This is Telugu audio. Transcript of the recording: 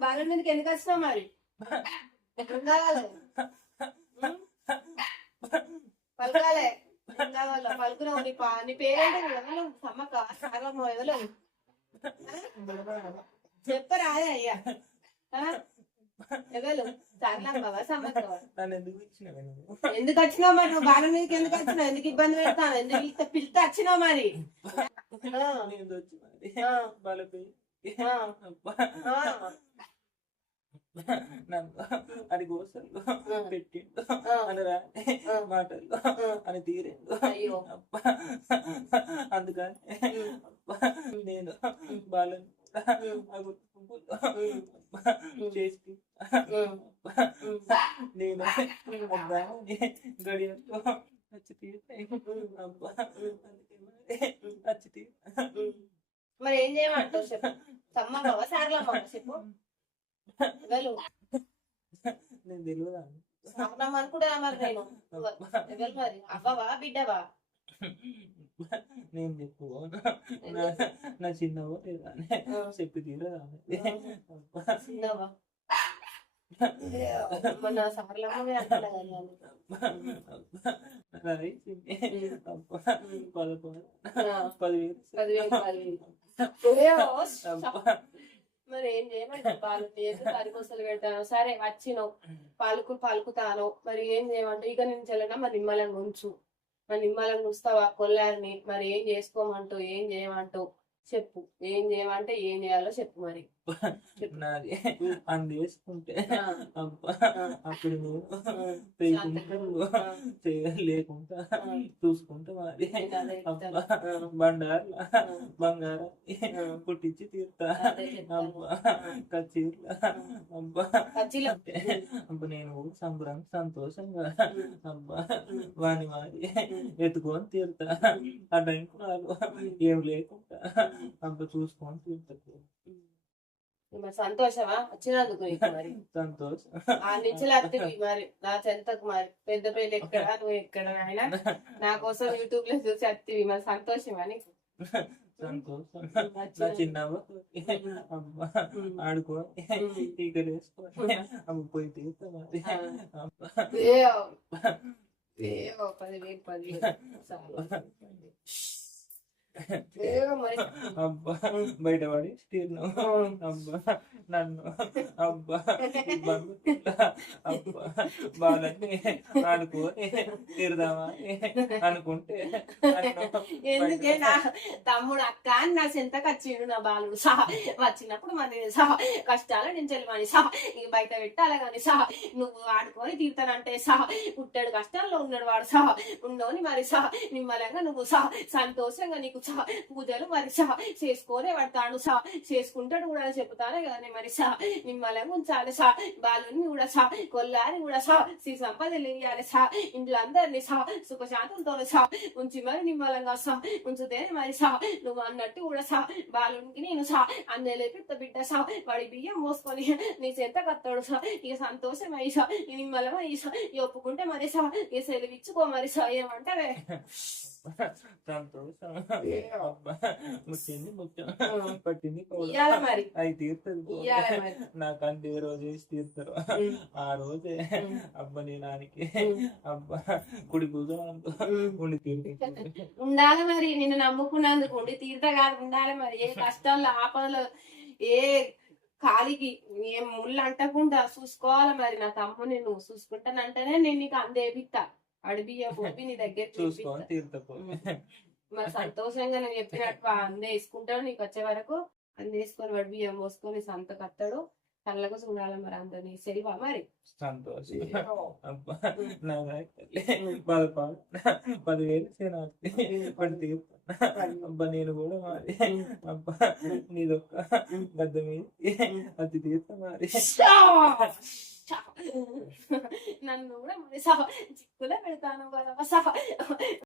బాగా మీదకి ఎందుకు వచ్చినావు మరి పలకాలే పలుకున్నావు నీ పేరేంటి ఎవరు సమ్మక్క సారమ్మ ఎవరు చెప్పరాదే అయ్యా ఎవరు సారలమ్మవా సమ్మక్కవా ఎందుకు వచ్చినావు మరి నువ్వు బాల మీదకి ఎందుకు వచ్చినావు ఎందుకు ఇబ్బంది పెడతాను ఎందుకు పిలితే వచ్చినావు మరి అది గోసలు పెట్టిండు అని రాని మాటలు అని తీరిండు అందుకని నేను బాలను చేసి నేను గడియల్లో వచ్చి తీరుతాయి వచ్చి తీరు మరి ఏం చేయమంటావు చెప్పు సమ్మవ్వ సారలమ్మ చెప్పు నేను తెలియదా అనుకుంటా మరి నేను ఎవరు మరి అవ్వవా బిడ్డవా నేను చెప్పు నా చిన్నవో లేదా చెప్పి తీరదా చిన్నవా మన సారలమ్మ మరి ఏం చేయమంటావు పాలు పరికొసలు పెడతాను సరే వచ్చినావు పలుకుతాను మరి ఏం చేయమంటావు ఇక నేను చెల్లనా మరి నిమ్మలంగా ఉంచు మరి నిమ్మలంగా ఉంచుతావా కొల్లారిని మరి ఏం చేసుకోమంటావు ఏం చేయమంటావు చెప్పు ఏం చేయమంటే ఏం చేయాలో చెప్పు మరి నాది అంది వేసుకుంటే అప్పుడు లేకుండా చూసుకుంటా మరి బండారు బంగారం పుట్టించి తీరుతా కచ్చీర్లా అబ్బా నేను సంతోషంగా అబ్బా వాని మారి ఎత్తుకొని తీరుతా ఆ టైంకు నాకు ఏం లేకుండా అబ్బ చూసుకొని తీరుతా సంతోషమా వచ్చినందుకు మరి సంతోషం ఆ నిచ్చెలు అత్తివి మరి నా చెంతకు మరి పెద్ద పెళ్లి ఎక్కడ నువ్వు ఎక్కడ అయినా నా కోసం యూట్యూబ్ లో చూసి అత్తివి మరి సంతోషమా నీకు సంతోషం నా చిన్నవ్వ అమ్మ ఆడుకో ఇక వేసుకో అమ్మ పోయి తీస్తా మరి 10,000 అబ్బా బయటపడి తీర్ను అబ్బా నన్ను అబ్బా అబ్బా బాలన్నీ ఆడుకొని తీరుదామా అనుకుంటే ఎందుకే నా తమ్ముడు అక్క అని నా చెంతకు వచ్చిండు నా బాలుడు వచ్చినప్పుడు మరి కష్టాలు నేను చెల్లిమని బయట పెట్టాలి కానీ నువ్వు ఆడుకొని తీరుతానంటే పుట్టాడు కష్టాల్లో ఉన్నాడు వాడు ఉండోని మరి నిమ్మలంగా నువ్వు సంతోషంగా నీకు పూజలు మరి చేసుకొని పడతాడు చేసుకుంటాడు కూడా చెప్తానే కదా మరి నిమ్మలంగా ఉంచాలి బాలుని కూడా కొల్లాని కూడా శ్రీ సంపదలు ఇయ్యాలి ఇంట్లో అందరినీ సుఖశాంతులతో ఉంచి మరి నిమ్మలంగా ఉంచుతే మరి నువ్వు అన్నట్టు కూడా బాలునికి నేను అన్నలే బిడ్డ వాడి బియ్యం మోసుకొని నీ చెంత కత్తాడు ఇక సంతోషం అయ్యి నిమ్మలం అయ్యి ఒప్పుకుంటే మరి ఇక సెలవిచ్చుకో మరి ఏమంటావే సంతోషం ముచ్చింది ముఖ్యం పట్టింది అవి తీరుతుంది నాకంటే ఏ రోజు వేసి తీరుతారు ఆ రోజే అబ్బా నీ నానికి అబ్బా కుడి భుజంతో ఉండి తీరుతుంది ఉండాలి మరి నిన్ను నమ్ముకున్నందుకు ఉండి తీరుతా కాదు ఉండాలి మరి ఏ కష్టాల్లో ఆపదలు ఏ కాలికి ఏం ముళ్ళు అంటకుండా చూసుకోవాలి మరి నా తమ్ముని నువ్వు చూసుకుంటానంటేనే నేను నీకు అందేపిస్తా అడిబియ్య పోపి నీ దగ్గర చూసుకొని తీరుతా మరి సంతోషంగా నేను చెప్పినట్టు అందే వేసుకుంటాడు నీకు వచ్చే వరకు అందేసుకొని వాడు బియ్యం పోసుకొని సంత కట్టాడు కళ్ళకు చూడాలి మరి అందరినీ సెల్వా మరి సంతోషం 10,000 అబ్బా నేను కూడా మరి అబ్బా నీదొక్క గద్ద మీద అది తీర్తా మరి నన్ను కూడా మరి చిక్కులో పెడతాను కదా